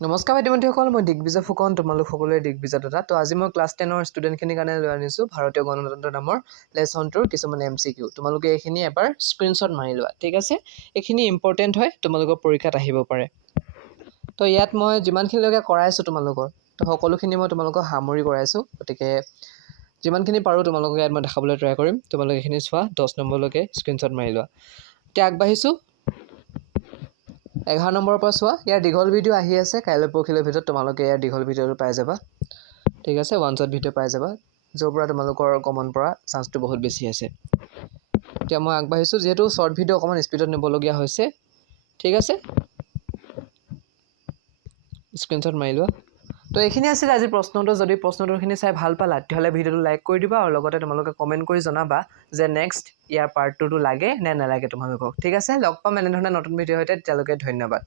নমস্কাৰ ভাইটি-ভণ্টিসকল, মই দিগ্বিজয় ফুকন, তোমালোক সকলোৰে দিগ্বিজয় দাদা। তো আজি মই ক্লাছ 10ৰ ষ্টুডেণ্টখিনিৰ কাৰণে লৈ আনিছোঁ ভাৰতীয় গণতন্ত্ৰ নামৰ লেচন 2ৰ কিছুমান MCQ। তোমালোকে এইখিনি এবাৰ স্ক্ৰীনশ্বট মাৰি লোৱা, ঠিক আছে? এইখিনি ইম্পৰ্টেণ্ট হয়, তোমালোকৰ পৰীক্ষাত আহিব পাৰে। তো ইয়াত মই যিমানখিনিলৈকে কৰাইছোঁ তোমালোকৰ, তো সকলোখিনি মই তোমালোকক সামৰি কৰাইছোঁ। গতিকে যিমানখিনি পাৰোঁ তোমালোকক ইয়াত মই দেখাবলৈ ট্ৰাই কৰিম। তোমালোকে এইখিনি চোৱা, 10 নম্বৰলৈকে স্ক্ৰীনশ্বট মাৰি লোৱা। এতিয়া আগবাঢ়িছোঁ 11 নম্বৰৰ পৰা চোৱা। ইয়াৰ দীঘল ভিডিঅ' আহি আছে, কাইলৈ পৰহিলৈ ভিডিঅ'ত তোমালোকে ইয়াৰ দীঘল ভিডিঅ'টো পাই যাবা, ঠিক আছে? ওৱান শ্বট ভিডিঅ' পাই যাবা, য'ৰ পৰা তোমালোকৰ কমন পৰা চান্সটো বহুত বেছি আছে। এতিয়া মই আগবাঢ়িছোঁ, যিহেতু শ্বৰ্ট ভিডিঅ' অকণমান স্পীডত নিবলগীয়া হৈছে, ঠিক আছে? স্ক্ৰীনশ্বট মাৰি লোৱা। তো এইখিনি আছিলে আজি প্ৰশ্নটো। যদি প্ৰশ্নটোখিনি চাই ভাল পালা তেতিয়াহ'লে ভিডিঅ'টো লাইক কৰি দিবা আৰু লগতে তোমালোকে কমেণ্ট কৰি জনাবা যে নেক্সট ইয়াৰ পাৰ্ট 2টো লাগে নে নালাগে তোমালোকক, ঠিক আছে? লগ পাম এনেধৰণে নতুন ভিডিঅ'ৰ সৈতে। তেতিয়ালৈকে ধন্যবাদ।